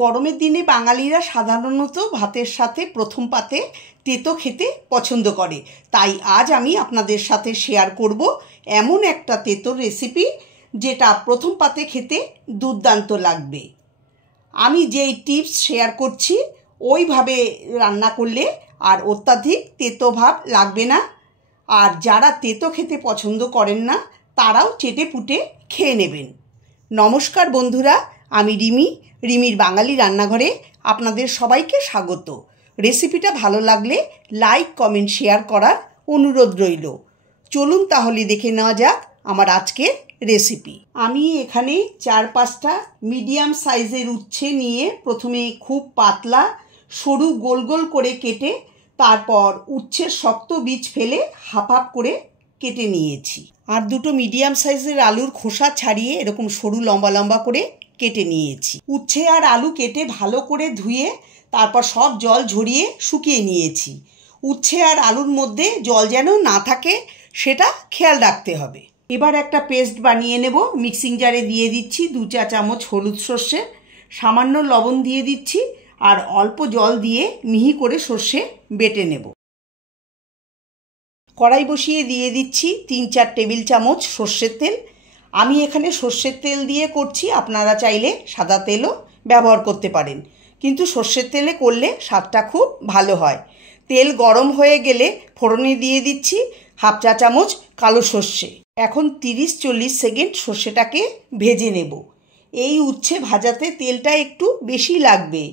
গরমের দিনে বাঙালিরা সাধারণত ভাতের সাথে প্রথম পাতে তেতো খেতে পছন্দ করে। তাই আজ আমি আপনাদের সাথে শেয়ার করব এমন একটা তেতোর রেসিপি যেটা প্রথম পাতে খেতে দুর্দান্ত লাগবে। আমি যেই টিপস শেয়ার করছি ওইভাবে রান্না করলে আর অত্যাধিক তেতো ভাব লাগবে না। আর যারা তেতো খেতে পছন্দ করেন না তারাও চেটেপুটে খেয়ে নেবেন। নমস্কার বন্ধুরা, আমি রিমির বাঙালি রান্নাঘরে আপনাদের সবাইকে স্বাগত। রেসিপিটা ভালো লাগলে লাইক, কমেন্ট, শেয়ার করার অনুরোধ রইল। চলুন তাহলে দেখে নেওয়া যাক আমার আজকের রেসিপি। আমি এখানে 4-5টা মিডিয়াম সাইজের উচ্ছে নিয়ে প্রথমে খুব পাতলা সরু গোল গোল করে কেটে তারপর উচ্ছের শক্ত বীজ ফেলে হাফ হাফ করে কেটে নিয়েছি। আর দুটো মিডিয়াম সাইজের আলুর খোসা ছাড়িয়ে এরকম সরু লম্বা লম্বা করে কেটে নিয়েছি। উচ্ছে আর আলু কেটে ভালো করে ধুয়ে তারপর সব জল ঝরিয়ে শুকিয়ে নিয়েছি। উচ্ছে আর আলুর মধ্যে জল যেন না থাকে সেটা খেয়াল রাখতে হবে। এবার একটা পেস্ট বানিয়ে নেব। মিক্সিং জারে দিয়ে দিচ্ছি 2 চা চামচ হলুদ সর্ষে, সামান্য লবণ দিয়ে দিচ্ছি আর অল্প জল দিয়ে মিহি করে সর্ষে বেটে নেব। কড়াই বসিয়ে দিয়ে দিচ্ছি 3-4 টেবিল চামচ সর্ষের তেল। আমি এখানে সর্ষের তেল দিয়ে করছি, আপনারা চাইলে সাদা তেলও ব্যবহার করতে পারেন, কিন্তু সর্ষের তেলে করলে স্বাদটা খুব ভালো হয়। তেল গরম হয়ে গেলে ফোড়নে দিয়ে দিচ্ছি হাফ চা চামচ কালো সর্ষে। এখন 30-40 সেকেন্ড সর্ষেটাকে ভেজে নেব। এই উচ্ছে ভাজাতে তেলটা একটু বেশি লাগবে,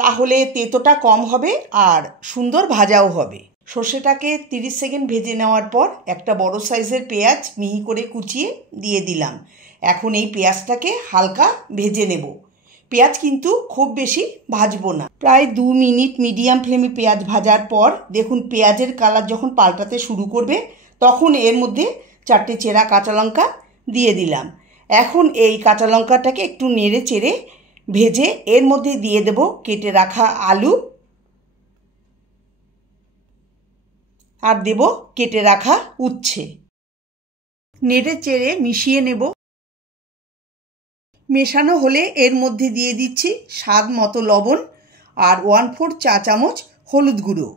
তাহলে তেতোটা কম হবে আর সুন্দর ভাজাও হবে। সর্ষেটাকে 30 সেকেন্ড ভেজে নেওয়ার পর একটা বড় সাইজের পেঁয়াজ মিহি করে কুচিয়ে দিয়ে দিলাম। এখন এই পেঁয়াজটাকে হালকা ভেজে নেব। পেঁয়াজ কিন্তু খুব বেশি ভাজবো না, প্রায় 2 মিনিট মিডিয়াম ফ্লেমে পেঁয়াজ ভাজার পর দেখুন পেঁয়াজের কালার যখন পাল্টাতে শুরু করবে তখন এর মধ্যে 4টে চেরা কাঁচা লঙ্কা দিয়ে দিলাম। এখন এই কাঁচা লঙ্কাটাকে একটু নেড়ে চেড়ে ভেজে এর মধ্যে দিয়ে দেব কেটে রাখা আলু আর দেব কেটে রাখা উচ্ছে। নেড়ে চেড়ে মিশিয়ে নেব। মেশানো হলে এর মধ্যে দিয়ে দিচ্ছি স্বাদ মতো লবণ আর 1/4 চা চামচ হলুদ গুঁড়ো।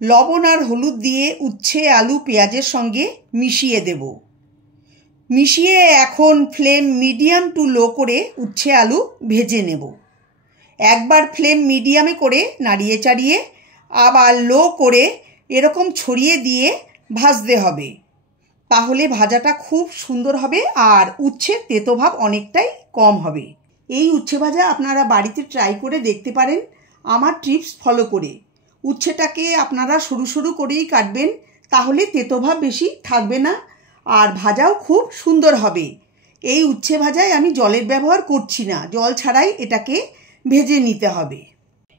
লবণ আর হলুদ দিয়ে উচ্ছে আলু পেঁয়াজের সঙ্গে মিশিয়ে দেব। মিশিয়ে এখন ফ্লেম মিডিয়াম টু লো করে উচ্ছে আলু ভেজে নেব। একবার ফ্লেম মিডিয়ামে করে নাড়িয়ে চাড়িয়ে আবার লো করে এরকম ছড়িয়ে দিয়ে ভাজতে হবে, তাহলে ভাজাটা খুব সুন্দর হবে আর উচ্ছের তেতো ভাব অনেকটাই কম হবে। এই উচ্ছে ভাজা আপনারা বাড়িতে ট্রাই করে দেখতে পারেন আমার টিপস ফলো করে। উচ্ছেটাকে আপনারা সরু সরু করেই কাটবেন, তাহলে তেতো ভাব বেশি থাকবে না আর ভাজাও খুব সুন্দর হবে। এই উচ্ছে ভাজায় আমি জলের ব্যবহার করছি না, জল ছাড়াই এটাকে ভেজে নিতে হবে।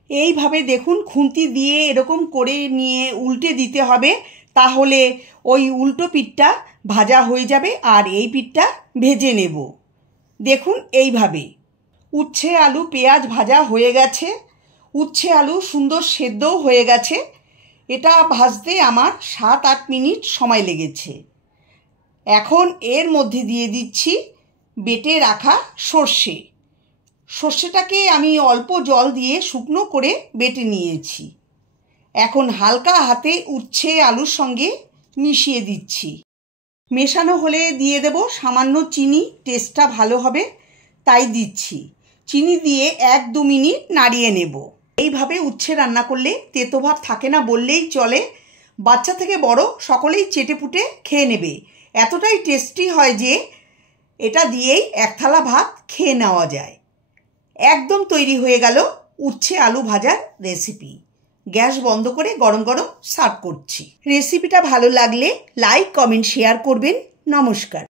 এইভাবে দেখুন খুন্তি দিয়ে এরকম করে নিয়ে উল্টে দিতে হবে, তাহলে ওই উল্টো পিঠটা ভাজা হয়ে যাবে আর এই পিঠটা ভেজে নেব। দেখুন এইভাবে উচ্ছে আলু পেঁয়াজ ভাজা হয়ে গেছে, উচ্ছে আলু সুন্দর সেদ্ধও হয়ে গেছে। এটা ভাজতে আমার 7-8 মিনিট সময় লেগেছে। এখন এর মধ্যে দিয়ে দিচ্ছি বেটে রাখা সর্ষে। সর্ষেটাকে আমি অল্প জল দিয়ে শুকনো করে বেটে নিয়েছি। এখন হালকা হাতে উচ্ছে আলুর সঙ্গে মিশিয়ে দিচ্ছি। মেশানো হলে দিয়ে দেব সামান্য চিনি, টেস্টটা ভালো হবে তাই দিচ্ছি। চিনি দিয়ে 1-2 মিনিট নাড়িয়ে নেব। এইভাবে উচ্ছে রান্না করলে তেতো ভাব থাকে না বললেই চলে। বাচ্চা থেকে বড় সকলেই চেটেপুটে খেয়ে নেবে। এতটাই টেস্টি হয় যে এটা দিয়েই 1 থালা ভাত খেয়ে নেওয়া যায়। একদম তৈরি হয়ে গেল উচ্ছে আলু ভাজার রেসিপি। গ্যাস বন্ধ করে গরম গরম সার্ভ করছি। রেসিপিটা ভালো লাগলে লাইক, কমেন্ট, শেয়ার করবেন। নমস্কার।